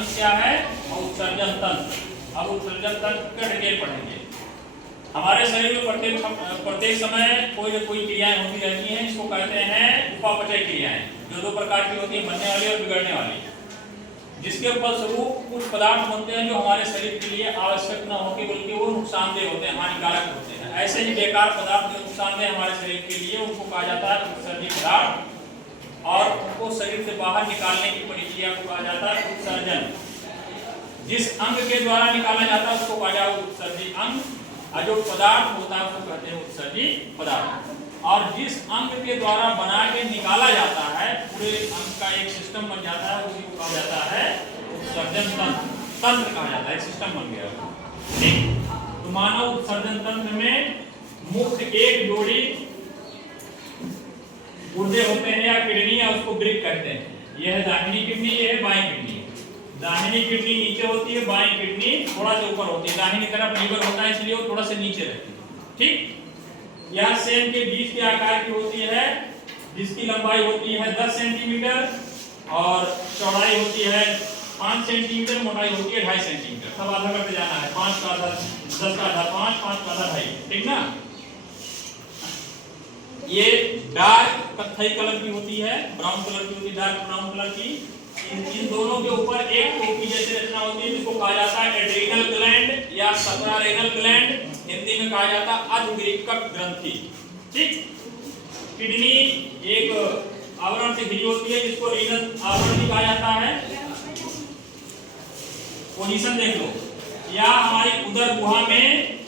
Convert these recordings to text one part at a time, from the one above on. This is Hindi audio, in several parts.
अंग क्या है? उत्सर्जन तंत्र। अब उत्सर्जन तंत्र का डिटेल पढ़ेंगे। हमारे शरीर में प्रत्येक समय कोई न कोई क्रियाएं होती रहती हैं, इसको कहते हैं उपापचय क्रियाएं, जो दो प्रकार की होती है, बनने वाली और बिगड़ने वाली, जिसके फलस्वरूप कुछ पदार्थ बनते हैं जो हमारे शरीर के लिए आवश्यक न होकर बल्कि वो नुकसानदेह होते हैं, हानिकारक होते हैं। ऐसे ही बेकार पदार्थ जो नुकसानदेह हमारे शरीर के लिए, उनको कहा जाता है उत्सर्जी पदार्थ, और उनको शरीर से बाहर निकालने की प्रक्रिया को कहा जाता है उत्सर्जन। जिस अंग के द्वारा निकाला जाता है उसको कहा जाता है उत्सर्जी अंग, और जो पदार्थ होता है उसको कहते हैं उत्सर्जी पदार्थ। और जिस अंग के द्वारा बना के निकाला जाता है, पूरे अंग का एक सिस्टम बन जाता है, उसी को कहा जाता है उत्सर्जन तंत्र कहा जाता है, एक सिस्टम बन गया। ठीक, तो मानव उत्सर्जन तंत्र में मुख्य एक जोड़ी गुर्दे होते हैं या किडनी, या उसको वृक्क कहते हैं। यह है दाहिनी किडनी, यह है बाईं किडनी। दाहिनी किडनी नीचे होती है, बाईं किडनी थोड़ा सा ऊपर होती है। दाहिनी तरफ लीवर होता है, इसलिए वो थोड़ा सा नीचे रहती है। ठीक, यह सेन के बीच के आकार की होती है, जिसकी लंबाई होती है 10 सेंटीमीटर और चौड़ाई होती है 5 सेंटीमीटर, मोटाई होती है 2.5 सेंटीमीटर। सब आधा करते जाना है, 5 का आधा 10 का आधा 5, 5 का आधा 2.5। ठीक ना। ये डार्क कत्थई कलर की होती है, ब्राउन कलर की होती है, डार्क ब्राउन कलर की। इन दोनों के ऊपर एक टोपी जैसी रचना होती है, जिसको कहा जाता है एड्रीनल ग्लैंड या सप्रारेनल ग्लैंड, हिंदी में कहा जाता है अधवृक्कक ग्रंथि। ठीक, किडनी एक आवरण से घिरी होती है, जिसको रीनल आवरण भी कहा जाता है। पोजीशन देख लो, या हमारी उदर गुहा में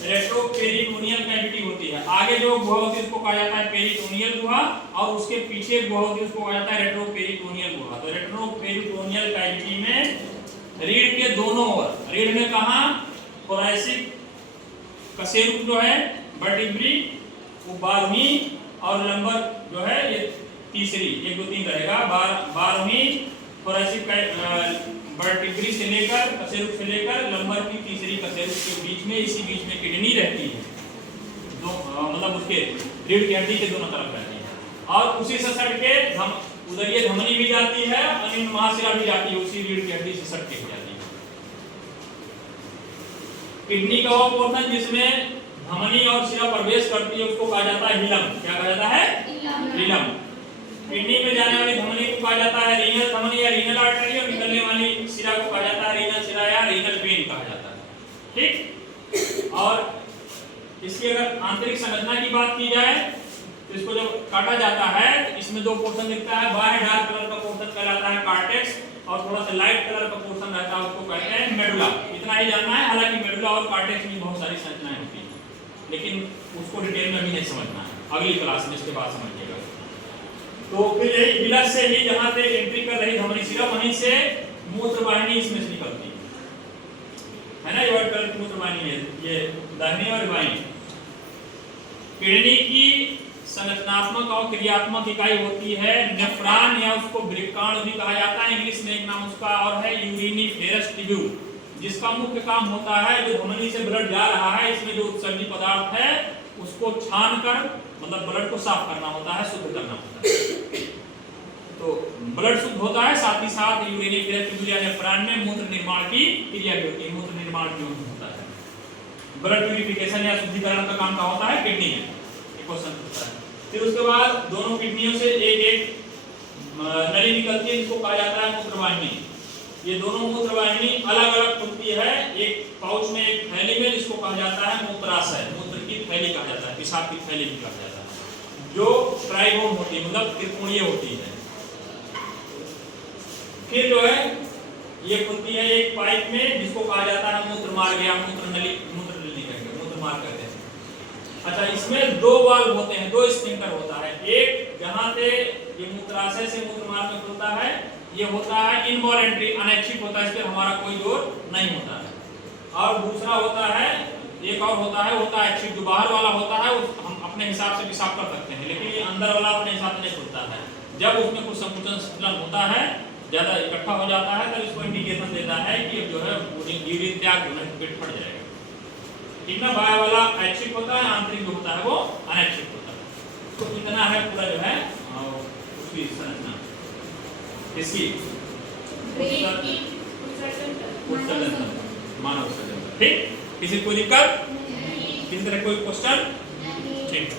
रेट्रोपेरिटोनियल कैविटी होती है। आगे जो गुहा होती है उसको कहा जाता है पेरिटोनियल गुहा, और उसके पीछे गुहा होती है उसको कहा जाता है रेट्रोपेरिटोनियल गुहा। तो रेट्रोपेरिटोनियल कैविटी में रीढ़ के दोनों ओर, रीढ़ में कहां? थोरैसिक कशेरुक जो है वर्टिब्री, वो 12वीं, और लंबर जो है ये तीसरी, 1 2 3 रहेगा। 12वीं थोरैसिक वर्टिब्री से लेकर कशेरुक से लेकर लंबर की तीसरी कशेरुक के बीच में, इसी बीच में किडनी रहती है। मतलब उसके रीढ़ की हड्डी के दोनों तरफ रहती है, और उसी से सट के उदरीय धमनी भी जाती है, और निम्न महाशिरा भी जाती है, उसी रीढ़ की हड्डी से सट के जाती है। किडनी का वो पोर्शन जिसमें धमनी और शिरा प्रवेश करती है उसको कहा जाता है हिलम। क्या कहा जाता है? हिलम। किडनी में जाने वाली धमनी को कहा जाता है रीनल धमनी या रीनल आर्टरी, और निकलने वाली शिरा को कहा जाता है रीनल शिरा या रीनल वेन कहा जाता है। ठीक, और इसकी अगर आंतरिक संरचना की बात की जाए तो इसको जब काटा जाता है तो इसमें दो पोर्शन दिखता है। बाहर डार्क कलर का पोर्शन कहलाता है कार्टेक्स, और थोड़ा सा लाइट कलर का पोर्शन रहता है उसको कहते हैं मेडुला। इतना ही जानना है, हालांकि मेडुला और कार्टेक्स में बहुत सारी संरचनाएं होती हैं, लेकिन उसको डिटेल में भी नहीं समझना है, अगली क्लास में इसके बाद समझिएगा। तो फिर यही विलस से ही जहां से एंट्री कर रही धमनी शिरा, वहीं से मूत्र वाहिनी इसमें से निकलती है ना। ये व्हाइट कलर की मूत्र वाहिनी है, ये दाहिनी और बाईं। किडनी की संरचनात्मक और क्रियात्मक इकाई होती है नेफ्रॉन, या उसको वृक्काणु भी कहा जाता है। इंग्लिश में एक नाम उसका और है यूरिनिफेरस ट्यूब्यूल, जिसका मुख्य काम होता है जो धमनी से ब्लड जा रहा है, इसमें जो उत्सर्जी पदार्थ है उसको छान कर, मतलब ब्लड को साफ करना होता है, शुद्ध करना होता है। तो ब्लड शुद्ध होता है, साथ ही साथ यूरिनिफेरस ट्यूब्यूल या नेफ्रॉन में मूत्र निर्माण की क्रिया भी होती है, मूत्र निर्माण भी होता है। ब्लड प्यूरिफिकेशन या शुद्धिकरण का काम का होता है किडनी में, क्वेश्चन पूछता है। फिर उसके बाद दोनों किडनियों से एक एक नली निकलती है, जिसको कहा जाता है मूत्रवाहिनी। ये दोनों मूत्रवाहिनी अलग अलग खुलती है, एक पाउच में, एक थैली में, जिसको कहा जाता है मूत्राशय, मूत्र की थैली कहा जाता है, पेशाब की थैली भी कहा जाता है, जो ट्राइगोन होती है, मतलब त्रिकोणीय होती है। फिर जो है ये खुलती है एक पाइप में, जिसको कहा जाता है मूत्र मार्ग या मूत्र नली, मूत्र नली कहते हैं, मूत्र मार्ग कहते हैं। अच्छा, इसमें दो वाल्व होते हैं, दो स्फिंक्टर होता है। एक जहां से ये मूत्राशय से मूत्र मार्ग में खुलता है, ये होता है इनवॉलंटरी, अनैच्छिक होता है, इस पर हमारा कोई जोर नहीं होता है। और दूसरा होता है, एक और होता है ऐच्छिक, जो बाहर वाला होता है हम अपने हिसाब से पेशाब कर सकते हैं, लेकिन ये अंदर वाला अपने हिसाब से नहीं खुलता है। जब उसमें कुछ संकुचन संतुलन होता है, ज्यादा इकट्ठा हो जाता है, तो इसको इंडिकेशन देता है कि जो है यूरिन त्याग जो है पेट फट जाएगा। ठीक ना। बाहर वाला ऐच्छिक होता है, आंतरिक जो होता है वो अनैच्छिक होता है। तो इतना है पूरा जो है उसकी संरचना। इसकी उत्सर्जन तंत्र, मानव उत्सर्जन तंत्र। ठीक, किसी को कोई दिक्कत, किसी तरह कोई क्वेश्चन? ठीक है।